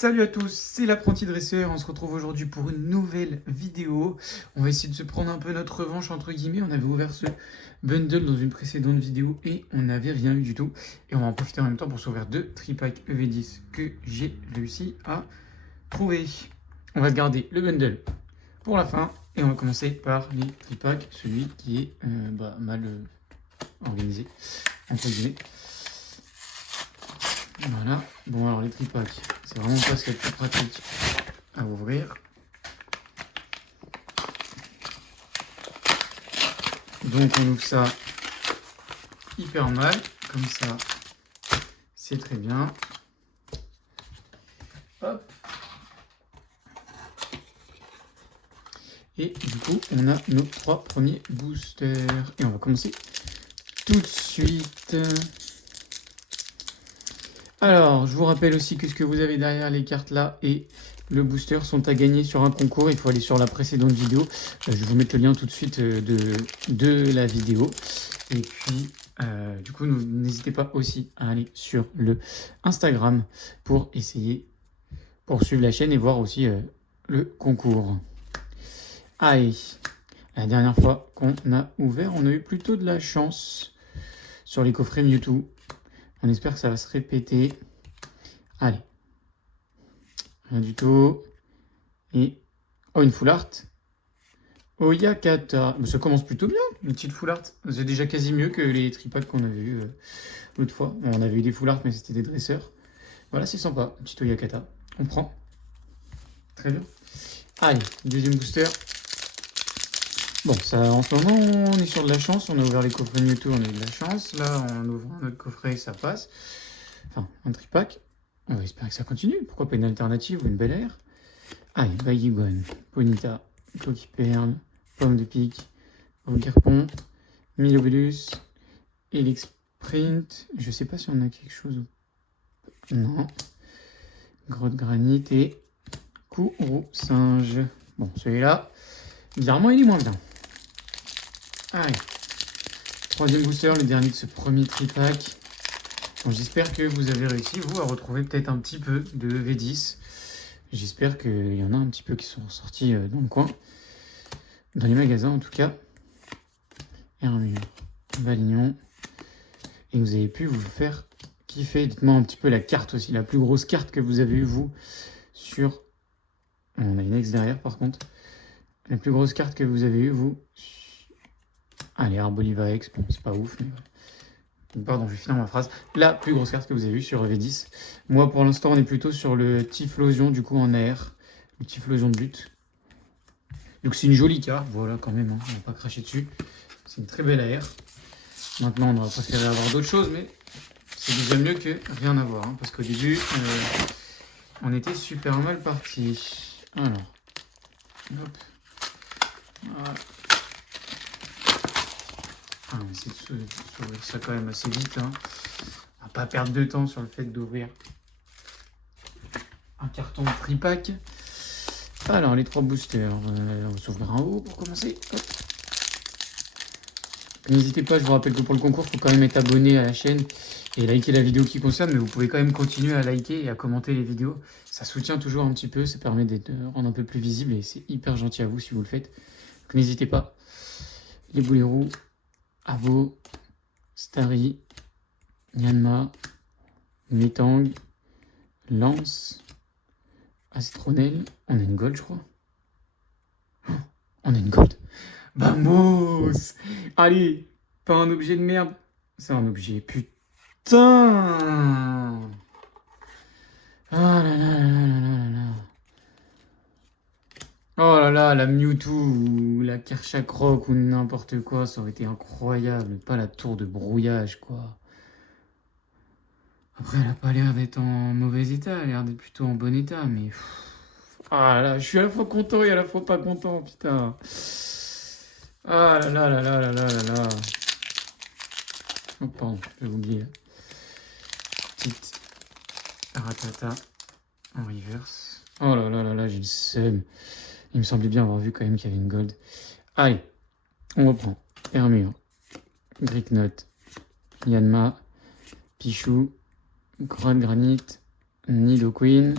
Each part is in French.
Salut à tous, c'est l'apprenti dresseur. On se retrouve aujourd'hui pour une nouvelle vidéo. On va essayer de se prendre un peu notre revanche entre guillemets. On avait ouvert ce bundle dans une précédente vidéo et on n'avait rien eu du tout. Et on va en profiter en même temps pour s'ouvrir deux tripacks EV10 que j'ai réussi à trouver. On va se garder le bundle pour la fin et on va commencer par les tripacks, celui qui est mal organisé entre guillemets. Voilà. Bon, alors les tripacks, c'est vraiment pas ce qu'il y a de plus pratique à ouvrir. Donc on ouvre ça hyper mal, comme ça, c'est très bien. Hop. Et du coup, on a nos trois premiers boosters. Et on va commencer tout de suite. Alors, je vous rappelle aussi que ce que vous avez derrière les cartes là et le booster sont à gagner sur un concours. Il faut aller sur la précédente vidéo. Je vais vous mettre le lien tout de suite de la vidéo. Et puis, du coup, n'hésitez pas aussi à aller sur le Instagram pour essayer, pour suivre la chaîne et voir aussi le concours. Allez, la dernière fois qu'on a ouvert, on a eu plutôt de la chance sur les coffrets Mewtwo. On espère que ça va se répéter. Allez. Rien du tout. Et... oh, une full art. Oyakata. Ça commence plutôt bien, une petite full art. C'est déjà quasi mieux que les tripacks qu'on avait eu l'autre fois. Bon, on avait eu des full art, mais c'était des dresseurs. Voilà, c'est sympa. Une petite Oyakata. On prend. Très bien. Allez, deuxième booster. Bon, ça, en ce moment, on est sur de la chance. On a ouvert les coffrets Mewtwo, on a eu de la chance. Là, on ouvre un autre coffret, ça passe. Enfin, un tripack. On va espérer que ça continue. Pourquoi pas une alternative ou une belle air. Allez, Baguiguan, Ponyta, Tokiperle, Pomme de Pique, Ogarpon, Milobulus, Elix Print. Je sais pas si on a quelque chose ou... non. Grotte Granit et Kourou Singe. Bon, celui-là, bizarrement, il est moins bien. Allez, troisième booster, le dernier de ce premier tripack. Bon, j'espère que vous avez réussi, vous, à retrouver peut-être un petit peu de V10. J'espère qu'il y en a un petit peu qui sont sortis dans le coin. Dans les magasins, en tout cas. Hermure, Valignon. Et vous avez pu vous faire kiffer. Dites-moi un petit peu la carte aussi, la plus grosse carte que vous avez eue, vous, sur... on a une X derrière, par contre. La plus grosse carte que vous avez eue, vous... allez, Arboliva X, bon, c'est pas ouf, mais... pardon, je vais finir ma phrase. La plus grosse carte que vous avez eue sur EV10. Moi, pour l'instant, on est plutôt sur le Typhlosion, du coup, en air. Le Typhlosion de lutte. Donc, c'est une jolie carte. Voilà, quand même, hein, on va pas cracher dessus. C'est une très belle AR. Maintenant, on aurait préféré avoir d'autres choses, mais c'est déjà mieux que rien avoir. Hein, parce qu'au début, on était super mal parti. Alors, hop. Voilà. Ah, on va essayer de s'ouvrir ça quand même assez vite. Hein. On va pas perdre de temps sur le fait d'ouvrir un carton de tripack. Alors, les trois boosters. On va s'ouvrir un haut pour commencer. N'hésitez pas, je vous rappelle que pour le concours, il faut quand même être abonné à la chaîne et liker la vidéo qui concerne, mais vous pouvez quand même continuer à liker et à commenter les vidéos. Ça soutient toujours un petit peu, ça permet de rendre un peu plus visible et c'est hyper gentil à vous si vous le faites. Donc n'hésitez pas. Les boulets roux, Avo, Starry, Yanma, Metang, Lance, Astronel. On a une gold, je crois. Oh, on a une gold. Vamos! Allez, pas un objet de merde. C'est un objet, putain! Ah là là là là là là là. Oh là là, la Mewtwo ou la Kerchakroc ou n'importe quoi, ça aurait été incroyable. Pas la tour de brouillage, quoi. Après, elle a pas l'air d'être en mauvais état, elle a l'air d'être plutôt en bon état, mais... ah là, je suis à la fois content et à la fois pas content, putain. Ah là là là là là là là là. Oh pardon, j'ai oublié. Petite Ratata en reverse. Oh là là là là, j'ai le seum. Il me semblait bien avoir vu quand même qu'il y avait une gold. Allez, on reprend. Hermure, Gricknote, Yanma, Pichou, Grotte Granit, Nidoqueen,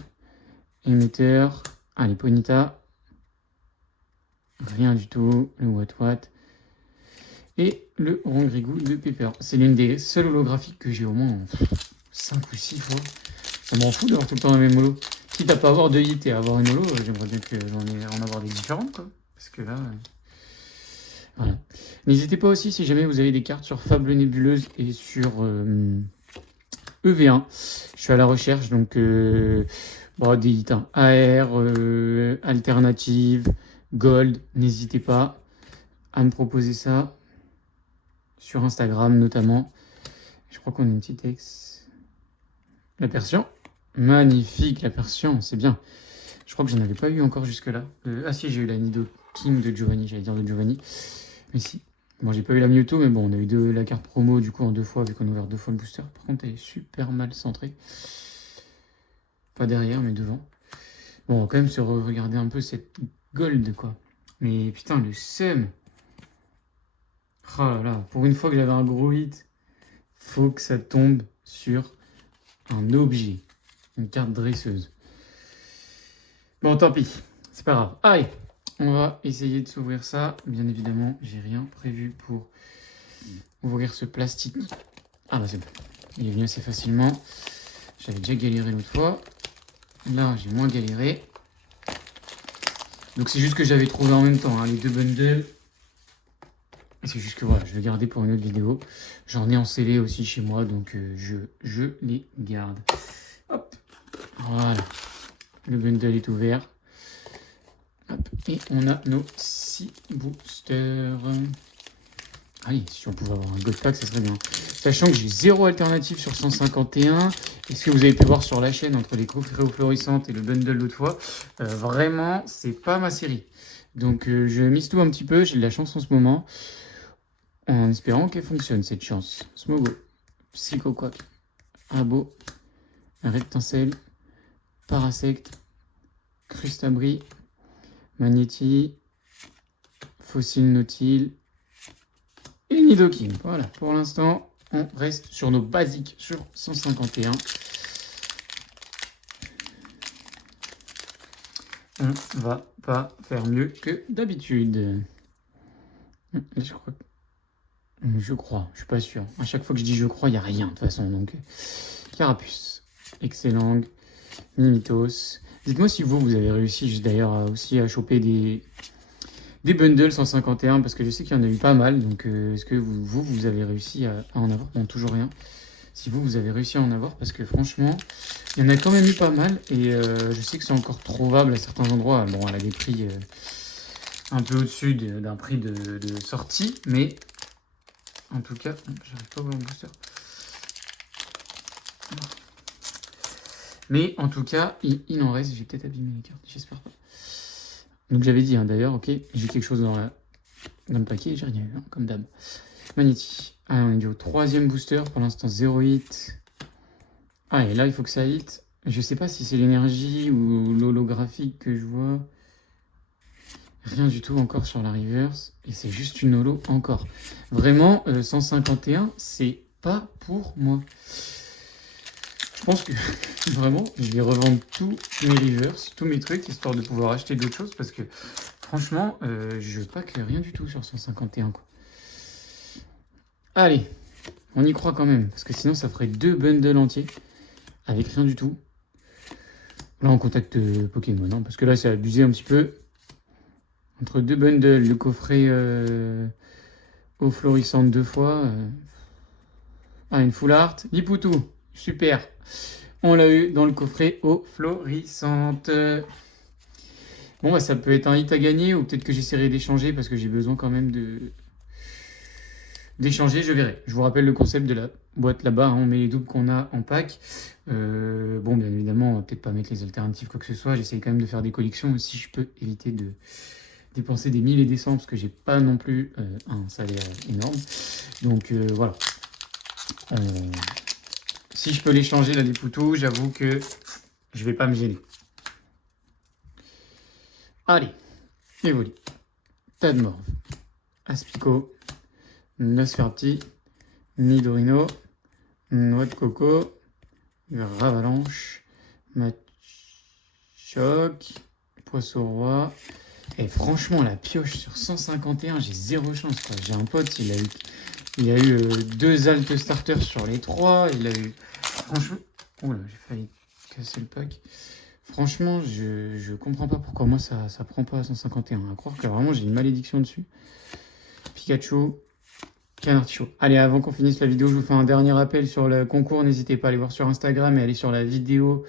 émetteur. Allez, Ponyta. Rien du tout. Le What. Et le Rongrigou de Pepper. C'est l'une des seules holographiques que j'ai au moins 5 ou 6 fois. Ça m'en fout d'avoir tout le temps la même holo. Quitte à pas avoir de hit et avoir une holo, j'aimerais bien que en avoir des différentes, quoi. Parce que là... voilà. N'hésitez pas aussi, si jamais vous avez des cartes sur Fable Nébuleuse et sur EV1. Je suis à la recherche, donc des hits, hein. AR, Alternative, Gold. N'hésitez pas à me proposer ça. Sur Instagram notamment. Je crois qu'on a une petite ex. La Persian. Magnifique, la Persian, c'est bien. Je crois que j'en avais pas eu encore jusque-là. Ah si, j'ai eu la Nido King de Giovanni, j'allais dire de Giovanni. Mais si. Bon, j'ai pas eu la Mewtwo, mais bon, on a eu la carte promo du coup en 2 fois, vu qu'on a ouvert 2 fois le booster. Par contre, elle est super mal centrée. Pas derrière, mais devant. Bon, on va quand même se regarder un peu cette gold, quoi. Mais putain, le seum. Oh là là, pour une fois que j'avais un gros hit, faut que ça tombe sur un objet. Une carte dresseuse. Bon, tant pis. C'est pas grave. Allez, on va essayer de s'ouvrir ça. Bien évidemment, j'ai rien prévu pour ouvrir ce plastique. Ah bah c'est bon. Il est venu assez facilement. J'avais déjà galéré l'autre fois. Là, j'ai moins galéré. Donc c'est juste que j'avais trouvé en même temps, hein, les 2 bundles. C'est juste que voilà, je vais garder pour une autre vidéo. J'en ai en scellé aussi chez moi, donc je les garde. Hop, voilà. Le bundle est ouvert. Hop. Et on a nos 6 boosters. Allez, si on pouvait avoir un God Pack, ça serait bien. Sachant que j'ai 0 alternative sur 151. Et ce que vous avez pu voir sur la chaîne entre les coffrets florissantes et le bundle l'autre fois, vraiment, c'est pas ma série. Donc je mise tout un petit peu, j'ai de la chance en ce moment. En espérant qu'elle fonctionne, cette chance. Smogo, Psychoquack, Abo, Rectincelle, Parasect, Crustabri, Magnéti, Fossile Nautile et Nidoking. Voilà, pour l'instant, on reste sur nos basiques sur 151. On va pas faire mieux que d'habitude. Je crois, je suis pas sûr. À chaque fois que je dis je crois, il n'y a rien de toute façon. Donc, Carapuce, Excellang, Nimitos. Dites-moi si vous avez réussi juste d'ailleurs aussi à choper des bundles 151 parce que je sais qu'il y en a eu pas mal. Donc, est-ce que vous avez réussi à en avoir? Bon, toujours rien. Si vous avez réussi à en avoir parce que franchement, il y en a quand même eu pas mal et je sais que c'est encore trouvable à certains endroits. Bon, elle a des prix un peu au-dessus d'un prix de sortie, mais en tout cas, j'arrive pas à voir le booster. Mais en tout cas, il en reste. J'ai peut-être abîmé les cartes, j'espère pas. Donc j'avais dit, hein, d'ailleurs, ok, j'ai quelque chose dans le paquet, j'ai rien eu, hein, comme d'hab. Magnéti. Ah, on est au 3e booster, pour l'instant 0 hit. Ah, et là, il faut que ça hit. Je sais pas si c'est l'énergie ou l'holographique que je vois. Rien du tout encore sur la reverse. Et c'est juste une holo encore. Vraiment, 151, c'est pas pour moi. Je pense que vraiment, je vais revendre tous mes reverse, tous mes trucs, histoire de pouvoir acheter d'autres choses. Parce que franchement, je pack rien du tout sur 151. Quoi. Allez, on y croit quand même. Parce que sinon, ça ferait 2 bundles entiers. Avec rien du tout. Là, on contacte Pokémon. Hein, parce que là, c'est abusé un petit peu. Entre 2 bundles, le coffret eau florissante 2 fois. Ah, une full art. Lipoutou. Super. On l'a eu dans le coffret eau florissante. Bon, bah, ça peut être un hit à gagner. Ou peut-être que j'essaierai d'échanger parce que j'ai besoin quand même d'échanger. Je verrai. Je vous rappelle le concept de la boîte là-bas. Hein, on met les doubles qu'on a en pack. Bon, bien évidemment, on va peut-être pas mettre les alternatives, quoi que ce soit. J'essaie quand même de faire des collections si je peux éviter de dépenser des 1000 et des cents parce que j'ai pas non plus un salaire énorme. Donc voilà. Si je peux les changer là des poutous, j'avoue que je vais pas me gêner. Allez, évolue. Tadmorve, Aspico, Nosferati, Nidorino, Noix de coco, Ravalanche, Choc. Poisson roi. Et franchement, la pioche sur 151, j'ai zéro chance, quoi. J'ai un pote, il a eu 2 alt starters sur les 3. Il a eu... Franchement... Oh là, j'ai failli casser le pack. Franchement, je comprends pas pourquoi moi ça prend pas à 151. À croire que vraiment j'ai une malédiction dessus. Pikachu, Canartichaud. Allez, avant qu'on finisse la vidéo, je vous fais un dernier appel sur le concours. N'hésitez pas à aller voir sur Instagram et aller sur la vidéo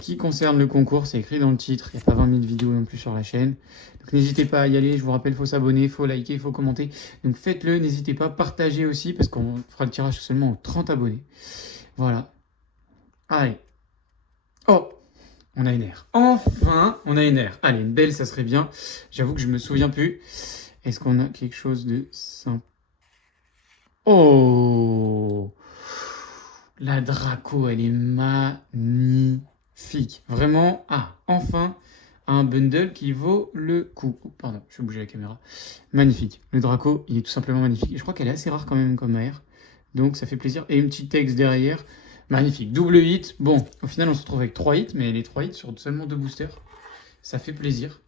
qui concerne le concours. C'est écrit dans le titre. Il n'y a pas 20 000 vidéos non plus sur la chaîne. Donc n'hésitez pas à y aller. Je vous rappelle, il faut s'abonner, il faut liker, il faut commenter. Donc faites-le. N'hésitez pas à partager aussi parce qu'on fera le tirage seulement aux 30 abonnés. Voilà. Allez. Oh, on a une aire. Enfin, on a une aire. Allez, une belle, ça serait bien. J'avoue que je me souviens plus. Est-ce qu'on a quelque chose de simple? Oh, la Draco, elle est magnifique. Vraiment, enfin, un bundle qui vaut le coup. Oh, pardon, je vais bouger la caméra. Magnifique. Le Draco, il est tout simplement magnifique. Et je crois qu'elle est assez rare quand même comme air. Donc, ça fait plaisir. Et une petite texte derrière. Magnifique. Double hit. Bon, au final, on se retrouve avec 3 hits, mais les 3 hits sur seulement 2 boosters. Ça fait plaisir.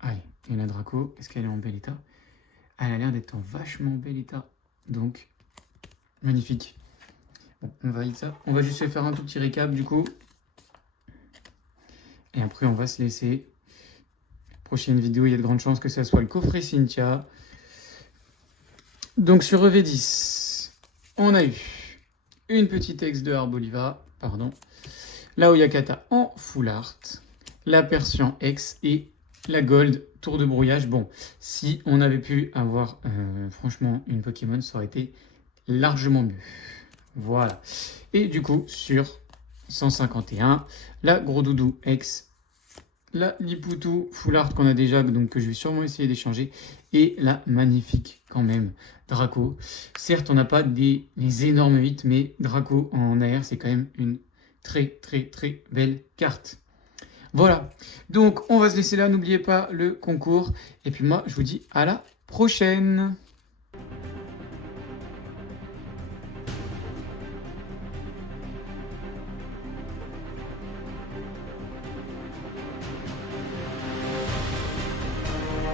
Allez, et la Draco, est-ce qu'elle est en bel état? Elle a l'air d'être en vachement bel état. Donc, magnifique. Bon, on valide ça. On va juste faire un tout petit récap du coup. Et après, on va se laisser. Prochaine vidéo, il y a de grandes chances que ça soit le coffret Cynthia. Donc sur EV10, on a eu une petite ex de Arboliva, pardon, la Oyakata en full art, la Persian X et la Gold tour de brouillage. Bon, si on avait pu avoir franchement une Pokémon, ça aurait été largement mieux. Voilà. Et du coup, sur 151, la Gros Doudou X, la Lipoutou full art qu'on a déjà, donc que je vais sûrement essayer d'échanger, et la magnifique quand même Draco. Certes, on n'a pas les énormes hits, mais Draco en air, c'est quand même une très belle carte. Voilà, donc on va se laisser là, n'oubliez pas le concours, et puis moi je vous dis à la prochaine.